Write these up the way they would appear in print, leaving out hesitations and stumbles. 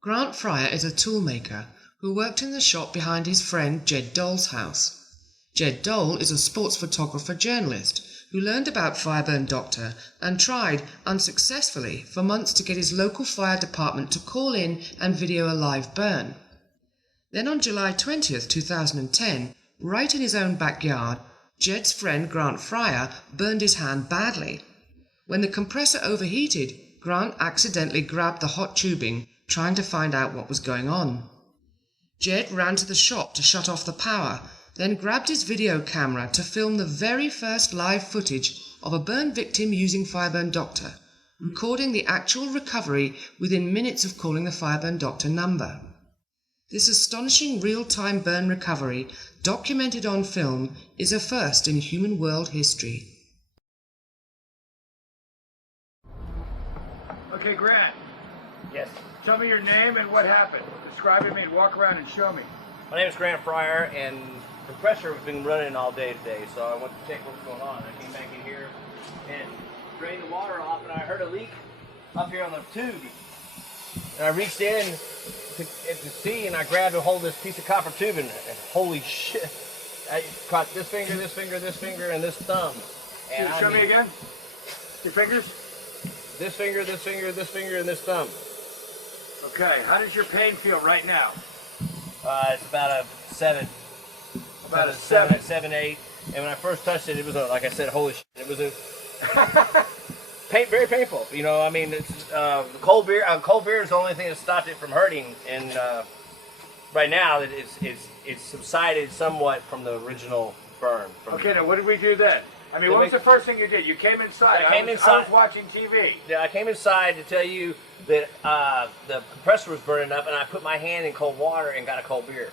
Grant Fryer is a toolmaker who worked in the shop behind his friend Jed Dole's house. Jed Dole is a sports photographer journalist who learned about Fireburn Doctor and tried, unsuccessfully, for months to get his local fire department to call in and video a live burn. Then on July 20th, 2010, right in his own backyard, Jed's friend Grant Fryer burned his hand badly. When the compressor overheated, Grant accidentally grabbed the hot tubing, trying to find out what was going on. Jed ran to the shop to shut off the power, then grabbed his video camera to film the very first live footage of a burn victim using Fireburn Doctor, recording the actual recovery within minutes of calling the Fireburn Doctor number. This astonishing real-time burn recovery, documented on film, is a first in human world history. Okay, Grant, Yes. tell me your name and what happened. Describe it to me and walk around and show me. My name is Grant Fryer, and the compressor has been running all day today, so I went to check what's going on. I came back in here and drained the water off, and I heard a leak up here on the tube. And I reached in to see, and I grabbed a hold of this piece of copper tube, and holy shit, I caught this finger, this finger, this finger, and this thumb. And Show me again. Your fingers. This finger, this finger, this finger, and this thumb. Okay, how does your pain feel right now? It's about a 7. About a 7. 7, 8. And when I first touched it, it was like I said, holy shit. It was very painful. You know, I mean, it's the cold beer. Cold beer is the only thing that stopped it from hurting. And right now, it's subsided somewhat from the original burn. Okay, now what did we do then? I mean, what was the first thing you did? You came inside. I was watching TV. Yeah, I came inside to tell you that the compressor was burning up, and I put my hand in cold water and got a cold beer.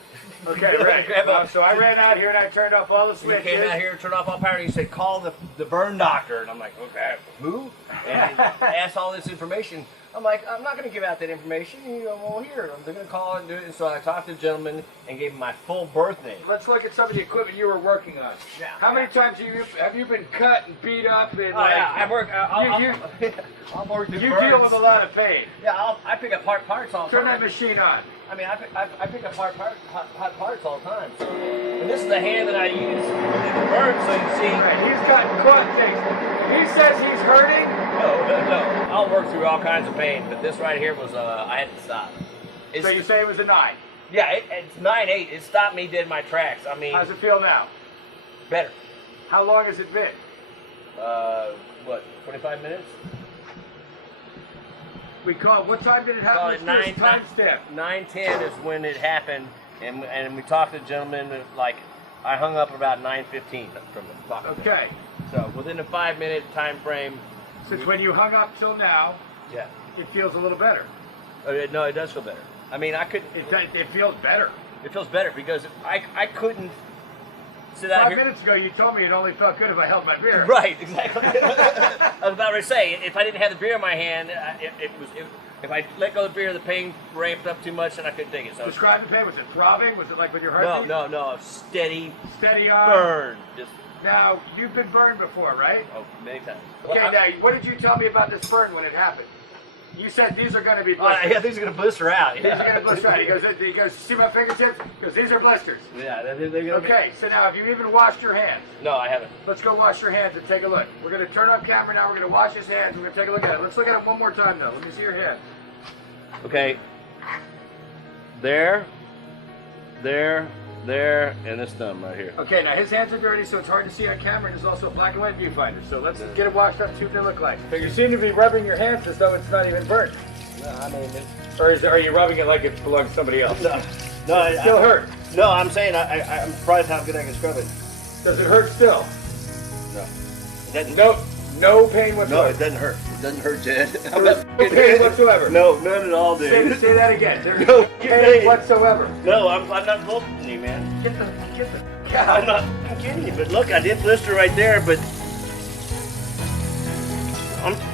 Okay, right. So I ran out here and I turned off all the You switches. came out here, turned off all power, and you said, call the burn doctor. And I'm like, okay, who? And I asked all this information. I'm like, I'm not going to give out that information. You go, well, here, they're going to call and do it. And so I talked to the gentleman and gave him my full birth name. Let's look at some of the equipment you were working on. Yeah. How many times have you been cut and beat up? And Yeah, I work. I'll work. You deal with a lot of pain. Yeah, I pick up parts all the Turn time. that machine on. I mean, I pick up hot parts all the time. So, and this is the hand that I use with the burn, so you see. Right, he's got quad things. He says he's hurting. No. I'll work through all kinds of pain, but this right here was, I had to stop. So you say it was a 9. Yeah, it's 9/8. It stopped me dead in my tracks. I mean, How's it feel now? better. How long has it been? What, 25 minutes? What time did it happen? Call Let's it do a 9, timestamp. 9:10 is when it happened, and we talked to the gentleman, like, I hung up about 9:15 from the talking to him. Okay. So within a 5-minute time frame. Since when you hung up till now, Yeah. it feels a little better. No, it does feel better. I mean, I couldn't. It feels better. It feels better because I couldn't sit out 5 here. minutes ago, you told me it only felt good if I held my beer. Right, exactly. I was about to say, if I didn't have the beer in my hand, if I let go of the beer, the pain ramped up too much and I couldn't take it. So Describe the pain. Was it throbbing? Was it like with your heart? no, steady Steady on. burn. Just Now, you've been burned before, right? many times. Okay, now, what did you tell me about this burn when it happened? You said these are going to be blisters. Yeah, these are gonna blister out. These are going to blister out. He goes, see my fingertips? He goes, these are blisters. Yeah, they're gonna Okay, so now have you even washed your hands? No, I haven't. Let's go wash your hands and take a look. We're going to turn on camera now. We're going to wash his hands. We're going to take a look at it. Let's look at it one more time, though. Let me see your hand. Okay. There, and this thumb right here. Okay, now his hands are dirty, so it's hard to see on camera, and there's also a black and white viewfinder. So let's get it washed up and see what they look like. So you seem to be rubbing your hands as though it's not even burnt. No, I mean, Or are you rubbing it like it belongs to somebody else? no, It still hurt. No, I'm saying I'm surprised how good I can scrub it. Does it hurt still? No. It doesn't. No pain No, whatsoever. it doesn't hurt. It doesn't hurt, Jed. No pain whatsoever. No, none at all, dude. Say that again. There's No pain pain. whatsoever. No, I'm not bullshitting you, man. Get the. I'm not I'm kidding you, but look, I did blister right there, but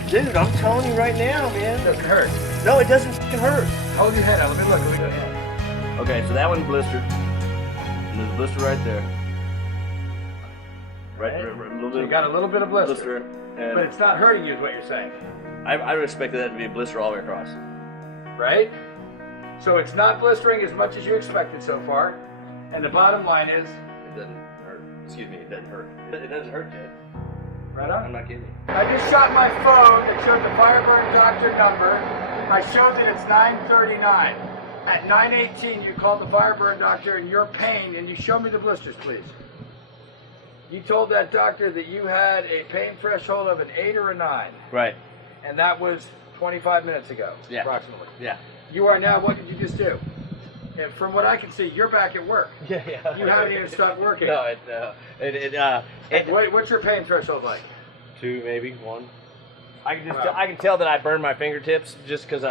dude, I'm telling you right now, man. It doesn't hurt. No, it doesn't fucking hurt. Hold your head out. Let me look. Okay, so that one blistered. And there's a blister right there. Right, a little So you bit got a little bit of blister. blister. And But it's not hurting you is what you're saying. I would expect that to be a blister all the way across. Right? So it's not blistering as much as you expected so far. And the bottom line is, It doesn't hurt. Excuse me, it doesn't hurt. It doesn't hurt, Jed. right I'm on. not kidding. I just shot my phone that showed the Fireburn Doctor number. I showed that it's 9:39. At 9:18, you called the Fireburn Doctor in your pain, and you show me the blisters, please. You told that doctor that you had a pain threshold of an 8 or a 9, Right. and that was 25 minutes ago, Yeah. approximately. Yeah. You are now, what did you just do? And from what I can see, you're back at work. Yeah, yeah. You haven't even stopped working. No, What's your pain threshold like? 2, maybe 1. I can just Wow. I can tell that I burn my fingertips just because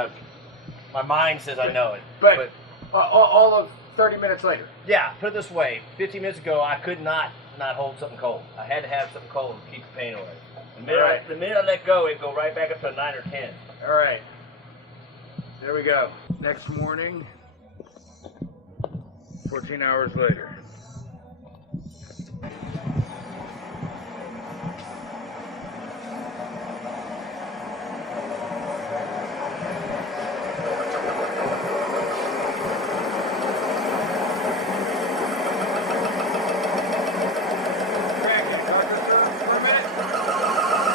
my mind says I know it. But all of 30 minutes later. Yeah, put it this way: 15 minutes ago, I could not hold something cold. I had to have something cold to keep the pain away. The minute I let go, it go right back up to a 9 or 10. All right. There we go. Next morning, 14 hours later. Greg, can you talk to us for a minute?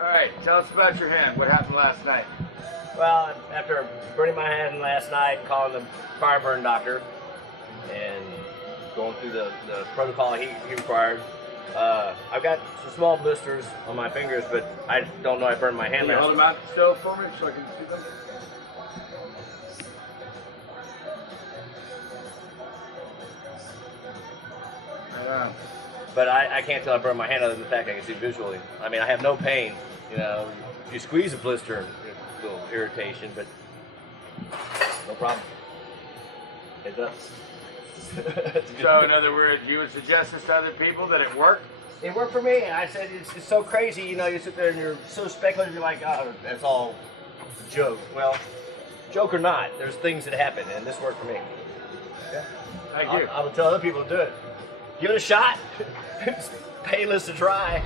All right, tell us about your hand. What happened last night? Well, after burning my hand last night, calling the Fireburn Doctor, and going through the protocol he required, I've got some small blisters on my fingers, but I don't know I burned my hand Can you last hold them night. out still for me so I can see them? Right on. But I can't tell I burned my hand other than the fact I can see visually. I mean, I have no pain. You know, if you squeeze a blister, a little irritation, but no problem. It does. So, in other words, you would suggest this to other people that it worked? It worked for me, and I said it's so crazy. You know, you sit there and you're so speculative. You're like, oh, that's all a joke. Well, joke or not, there's things that happen, and this worked for me. Yeah. Thank you. I would tell other people to do it. Give it a shot. It's painless to try.